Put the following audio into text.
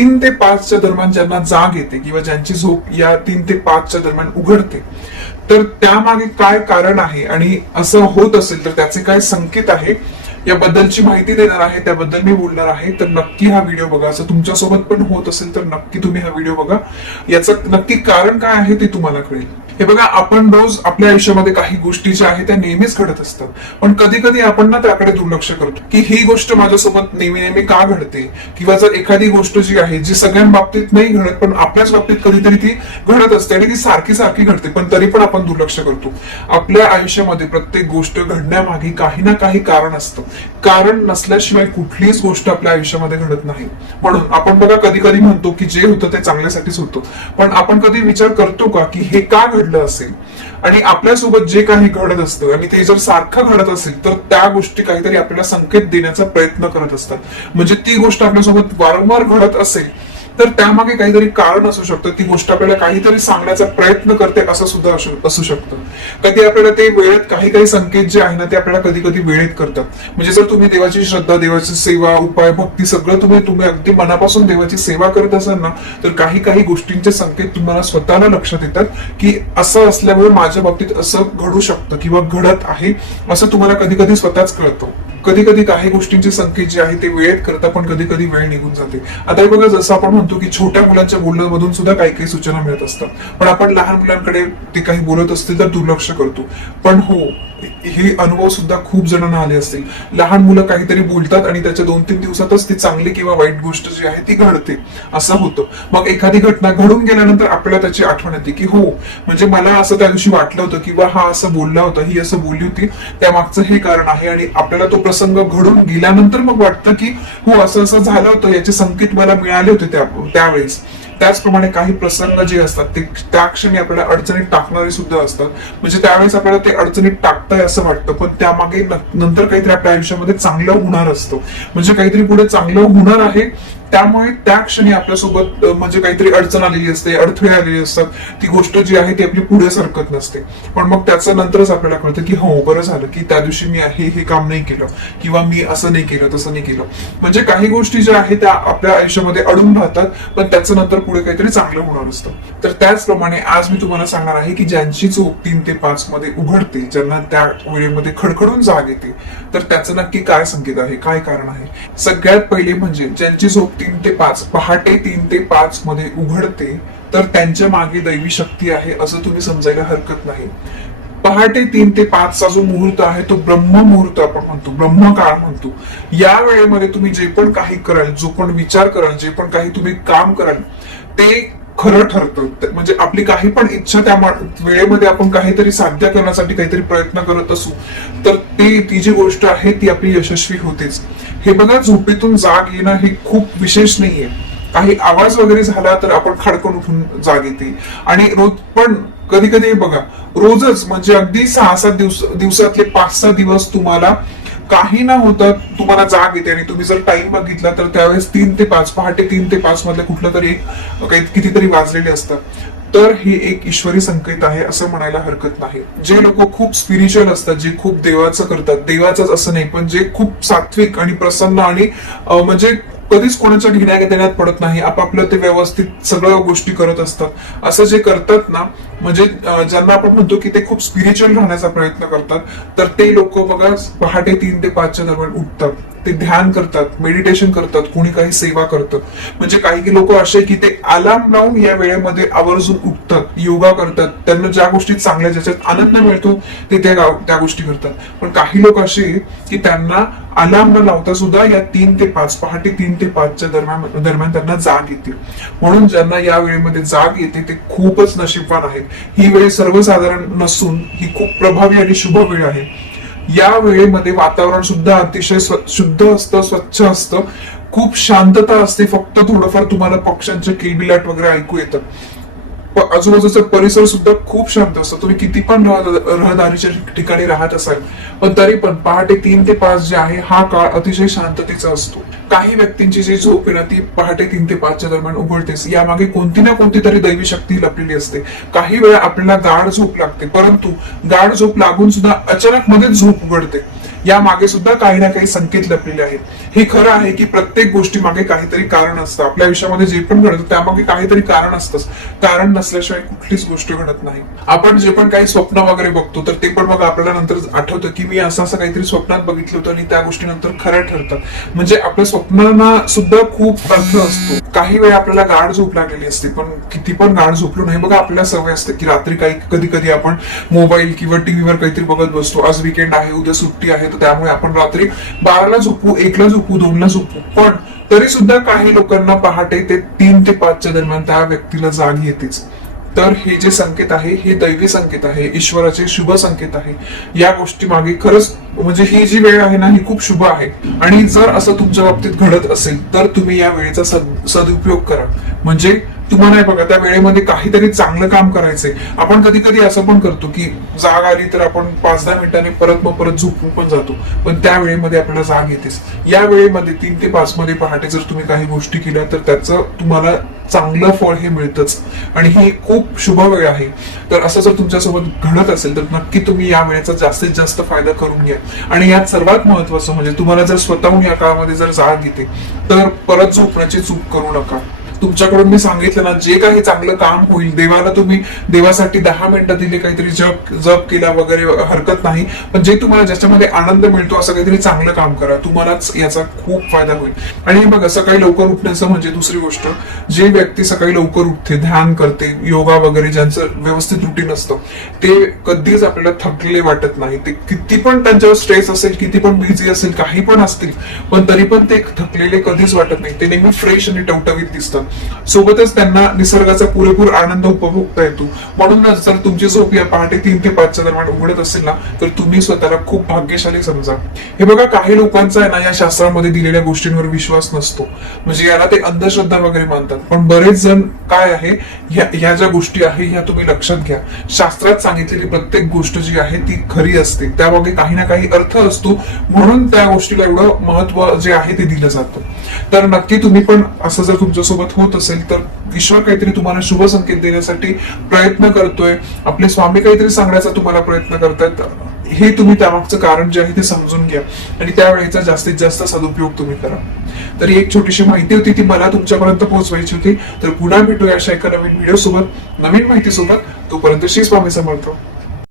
3 ते 5च्या दरम्यान ज्यांना जाग येते किंवा ज्यांची झोप या 3 ते 5च्या दरम्यान उघडते, तर त्यामागे काय कारण आहे आणि असं होत असेल तर त्याचे काय संकेत आहे याबद्दलची माहिती देणार आहे, त्याबद्दल मी बोलणार आहे. तर नक्की हा व्हिडिओ बघा. असं तुमच्यासोबत पण होत असेल तर नक्की तुम्ही हा व्हिडिओ बघा. याचं नक्की कारण काय आहे ते तुम्हाला कळेल. हे बघा, आपण रोज आपल्या आयुष्यामध्ये काही गोष्टी ज्या आहेत त्या नेहमीच घडत असतात, पण कधी कधी आपण ना त्याकडे दुर्लक्ष करतो की ही गोष्ट माझ्यासोबत नेहमी नेहमी का घडते, किंवा जर एखादी गोष्ट जी आहे जी सगळ्यांबाबतीत नाही घडत पण आपल्याच बाबतीत कधीतरी ती घडत असते आणि ती सारखी सारखी घडते, पण तरी पण आपण दुर्लक्ष करतो. आपल्या आयुष्यामध्ये प्रत्येक गोष्ट घडण्यामागे काही ना काही कारण असतं. कारण नसल्याशिवाय कुठलीच गोष्ट आपल्या आयुष्यामध्ये घडत नाही. म्हणून आपण बघा कधी कधी म्हणतो की जे होतं ते चांगल्यासाठीच होतं, पण आपण कधी विचार करतो का की हे का घडलं असेल? आणि आपल्यासोबत जे काही घडत असतं आणि ते जर सारखं घडत असेल तर त्या गोष्टी काहीतरी आपल्याला संकेत देण्याचा प्रयत्न करत असतात. म्हणजे ती गोष्ट आपल्यासोबत वारंवार घडत असेल तर त्यामागे काहीतरी कारण असू शकतं. ती गोष्ट आपल्याला काहीतरी सांगण्याचा प्रयत्न करते असं सुद्धा असू शकतं. कधी आपल्याला ते वेळेत काही काही संकेत जे आहे ना ते आपल्याला कधी कधी वेळेत करतात. म्हणजे जर तुम्ही देवाची श्रद्धा, देवाची सेवा, उपाय, भक्ती सगळं तुम्ही अगदी मनापासून देवाची सेवा करत असाल ना, तर काही काही गोष्टींचे संकेत तुम्हाला स्वतःला लक्षात येतात की असं असल्यामुळे माझ्या बाबतीत असं घडू शकतं किंवा घडत आहे असं तुम्हाला कधी कधी स्वतःच कळतं. कधी कधी काही गोष्टींचे संकेत जे आहे ते वेळेत करतात, पण कधी कधी वेळ निघून जाते. आता हे बघा, जसं आपण म्हणतो की छोट्या मुलांच्या बोलण्यामधून सुद्धा काही काही सूचना मिळत असतात, पण आपण लहान मुलांकडे ते काही बोलत असतील तर दुर्लक्ष करतो. पण हो, हे अनुभव सुद्धा खूप जणांना आले असतील. लहान मुलं काहीतरी बोलतात आणि त्याच्या 2-3 दिवसातच ती चांगली किंवा वाईट गोष्ट जी आहे ती घडते, असं होतं. मग एखादी घटना घडून गेल्यानंतर आपल्याला त्याची आठवण येते की हो, म्हणजे मला असं त्या दिवशी वाटलं होतं किंवा हा असं बोलला होता, ही असं बोलली होती, त्यामागचं हे कारण आहे. आणि आपल्याला तो प्रसंग घडून गेल्यानंतर मग वाटतं की हो, असं असं झालं होतं, याचे संकेत मला मिळाले होते त्यावेळेस. त्याचप्रमाणे काही प्रसंग जे असतात ते त्या क्षणी आपल्याला अडचणीत टाकणारे सुद्धा असतात. म्हणजे त्यावेळेस आपल्याला ते अडचणीत टाकताय असं वाटतं, पण त्यामागे नंतर काहीतरी आपल्या आयुष्यामध्ये चांगलं होणार असतं. म्हणजे काहीतरी पुढे चांगलं होणार आहे, त्यामुळे त्या क्षणी आपल्यासोबत म्हणजे काहीतरी अडचण आलेली असते, अडथळे आलेले असतात, ती गोष्ट जी आहे ती आपली पुढे सरकत नसते. पण मग त्याचं नंतरच आपल्याला कळतं की हो, बरं झालं की त्या दिवशी मी हे काम नाही केलं किंवा मी असं नाही केलं, तसं नाही केलं. म्हणजे काही गोष्टी ज्या आहेत त्या आपल्या आयुष्यामध्ये अडून राहतात, पण त्याचं नंतर पुढे काहीतरी चांगलं होणार असतं. तर त्याचप्रमाणे आज मी तुम्हाला सांगणार आहे की ज्यांची झोप 3 ते 5 मध्ये उघडते, ज्यांना त्या वेळेमध्ये खडखडून जाग येते, तर त्याचं नक्की काय संकेत आहे, काय कारण आहे? सगळ्यात पहिले म्हणजे ज्यांची झोप 3 ते 5 पहाटे 3 ते 5 मध्ये उघडते, तर त्यांच्या मागे दैवी शक्ती आहे असं तुम्ही समजायला हरकत नाही. पहाटे 3 ते 5 चा जो मुहूर्त आहे तो ब्रह्म मुहूर्त आपण म्हणतो, ब्रह्मकाळ म्हणतो. या वेळेमध्ये तुम्ही जे पण काही कराल, जो पण विचार कराल, जे पण काही तुम्ही काम कराल ते खरं ठरतं. म्हणजे आपली काही पण इच्छा त्या वेळेमध्ये आपण काहीतरी साध्य करण्यासाठी काहीतरी प्रयत्न करत असू तर ती जी गोष्ट आहे ती आपली यशस्वी होतेच. हे बघा, झोपेतून जाग येणं हे खूप विशेष नाहीये. काही आवाज वगैरे झाला तर आपण खडकन उठून जाग येते. आणि रोज पण कधी कधी बघा, रोजच म्हणजे अगदी 6-7 दिवसातले 5-6 दिवस तुम्हाला काही ना होता तुम्हाला जाग येते. आणि तुम्ही जर टाइम बघितला तर त्यावेळेस 3 ते 5 पहाटे 3 ते 5 मधले कुठलं तरी कितीतरी वाजलेले असतात. तर हे एक ईश्वरी संकेत आहे असं म्हणायला हरकत नाही. जे लोक खूप स्पिरिच्युअल असतात, जे खूप देवाचं करतात, देवाचंच असं नाही पण जे खूप सात्विक आणि प्रसन्न आणि म्हणजे कधीच कोणाच्या घेण्या देण्यात पडत नाही, आपापलं ते व्यवस्थित सगळ्या गोष्टी करत असतात, असं जे करतात ना, म्हणजे ज्यांना आपण म्हणतो की ते खूप स्पिरिच्युअल राहण्याचा प्रयत्न करतात, तर ते लोक बघा पहाटे 3 ते 5च्या दरम्यान उठतात, ते ध्यान करतात, मेडिटेशन करतात, कोणी काही सेवा करतं. म्हणजे काही लोक असे की ते अलार्म लावून या वेळेमध्ये आवर्जून उठतात, योगा करतात, त्यांना ज्या गोष्टी चांगल्या ज्याच्यात आनंद मिळतो ते त्या गोष्टी करतात. पण काही लोक असे की त्यांना अलार्म न लावता सुद्धा या 3 ते 5 पहाटे 3 ते 5च्या दरम्यान त्यांना जाग येते. म्हणून ज्यांना या वेळेमध्ये जाग येते ते खूपच नशीबवान आहेत. ही वेळ सर्वसाधारण नसून ही खूप प्रभावी आणि शुभ वेळ आहे. या वेळेमध्ये वातावरण सुद्धा अतिशय शुद्ध असतं, स्वच्छ असतं, खूप शांतता असते. फक्त थोडंफार तुम्हाला पक्ष्यांचे किलबिलाट वगैरे ऐकू येतात. आजूबाजूचा परिसर सुद्धा खूप शांत असतो. तुम्ही किती पण रहदारीच्या ठिकाणी राहत असाल पण तरी पण पहाटे 3 ते 5 जे आहे हा काळ अतिशय शांततेचा असतो. काही व्यक्तींची जी झोप आहे ना ती पहाटे 3 ते 5च्या दरम्यान उघडतेस, यामागे कोणती ना कोणती तरी दैवी शक्ती लपलेली असते. काही वेळा आपल्याला गाढ झोप लागते, परंतु गाढ झोप लागून सुद्धा अचानक मध्येच झोप उघडते. या मागे सुद्धा काही ना काही संकेत लपलेले आहेत। हे खरं आहे की प्रत्येक गोष्टी मागे काहीतरी कारण असतं। आपल्या आयुष्यामध्ये जे पण घडतं त्यामागे काहीतरी कारण असतंच, कारण नसल्याशिवाय कुठलीच गोष्ट घडत नाही। आपण जे पण काही स्वप्न वगैरे बघतो तर ते पण बघा आपल्याला नंतर आठवतं की मी असं असं काहीतरी स्वप्नात बघितलं होतं आणि त्या गोष्टी नंतर खऱ्या ठरतात। म्हणजे आपल्या स्वप्नांना सुद्धा खूप अर्थ असतो। काही वेळा आपल्याला गाढ झोप लागलेली असते, पण किती पण गाढ झोपलो नाही बघा आपल्याला सवय असते की रात्री काही कधी कधी आपण मोबाईल किंवा टीव्हीवर काहीतरी बघत बसतो। आज वीकेंड आहे, उद्या सुट्टी आहे, तर त्यामुळे आपण रात्री 12ला झोपू, 1ला झोपू, 2ला झोपू, पण तरी सुद्धा काही लोकांना पहाटे ते 3 ते 5च्या दरम्यान त्या व्यक्तीला जाग येतेच। तर हे जे संकेत आहे हे दैवी संकेत आहे, ईश्वराचे शुभ संकेत आहे। या गोष्टी मागे खरंच म्हणजे ही जी वेळ आहे ना ही खूप शुभ आहे। आणि जर असं तुमच्या बाबतीत घडत असेल तर तुम्ही या वेळेचा सदुपयोग करा। म्हणजे तुम्हाला हे बघा त्या वेळेमध्ये काहीतरी चांगलं काम करायचंय। आपण कधी कधी असं पण करतो की जाग आली तर आपण 5-10 मिनिटांनी परत झोपून पण जातो, पण त्या वेळेमध्ये आपल्याला जाग येतेच। या वेळेमध्ये 3 ते 5 मध्ये पहाटे जर तुम्ही काही गोष्टी केल्या तर त्याचं तुम्हाला चांगलं फळ हे मिळतच, आणि ही खूप शुभ वेळ आहे। तर असं जर तुमच्यासोबत घडत असेल तर नक्की तुम्ही या वेळेचा जास्तीत जास्त फायदा करून घ्या। आणि यात सर्वात महत्वाचं म्हणजे तुम्हाला जर स्वतःहून या काळामध्ये जर जाग येते तर परत झोपण्याची चूक करू नका। तुमच्याकडून मी सांगितलं ना, जे काही चांगलं काम होईल, देवाला तुम्ही देवासाठी 10 मिनिटं दिले, काहीतरी जप केला वगैरे हरकत नाही, पण जे तुम्हाला ज्याच्यामध्ये आनंद मिळतो असं काहीतरी चांगलं काम करा, तुम्हालाच याचा खूप फायदा होईल। आणि बघा सकाळी लवकर उठण्याचं म्हणजे दुसरी गोष्ट, जे व्यक्ती सकाळी लवकर उठते, ध्यान करते, योगा वगैरे ज्यांचं व्यवस्थित रुटीन असतं ते कधीच आपल्याला थकलेले वाटत नाही। ते किती पण त्यांच्यावर स्ट्रेस असेल, किती पण बिझी असेल, काही पण असतील, पण तरी पण ते थकलेले कधीच वाटत नाही। ते नेहमी फ्रेश आणि टवटवीत दिसतात। सोबतच त्यांना निसर्गाचा पुरेपूर आनंद उपभोगता येतो। म्हणूनच जर तुमची झोप या पहाटे 3 ते 5च्या दरम्यान उघडत असेल ना तर तुम्ही स्वतःला खूप भाग्यशाली समजा। हे बघा काही लोकांचा आहे ना या शास्त्रामध्ये दिलेल्या गोष्टींवर विश्वास नसतो, म्हणजे याला ते अंधश्रद्धा वगैरे मानतात, पण बरेच जण काय आहे ह्या ज्या गोष्टी आहे ह्या तुम्ही लक्षात घ्या। शास्त्रात सांगितलेली प्रत्येक गोष्ट जी आहे ती खरी असते, त्यामागे काही ना काही अर्थ असतो, म्हणून त्या गोष्टीला एवढं महत्व जे आहे ते दिलं जातं। तर नक्की तुम्ही पण असं जर तुमच्यासोबत होत असेल तर ईश्वर काहीतरी तुम्हाला शुभ संकेत देण्यासाठी प्रयत्न करतोय, आपले स्वामी काहीतरी सांगण्याचा तुम्हाला प्रयत्न करतायत, हे तुम्ही त्यामागचं कारण जे आहे ते समजून घ्या आणि त्यावेळेचा जास्तीत जास्त सदुपयोग तुम्ही करा। तर ही एक छोटीशी माहिती होती, ती मला तुमच्यापर्यंत पोहोचवायची होती। तर पुन्हा भेटूया अशा एका नवीन व्हिडिओ सोबत, नवीन माहिती सोबत। तोपर्यंत श्री स्वामी समर्थ।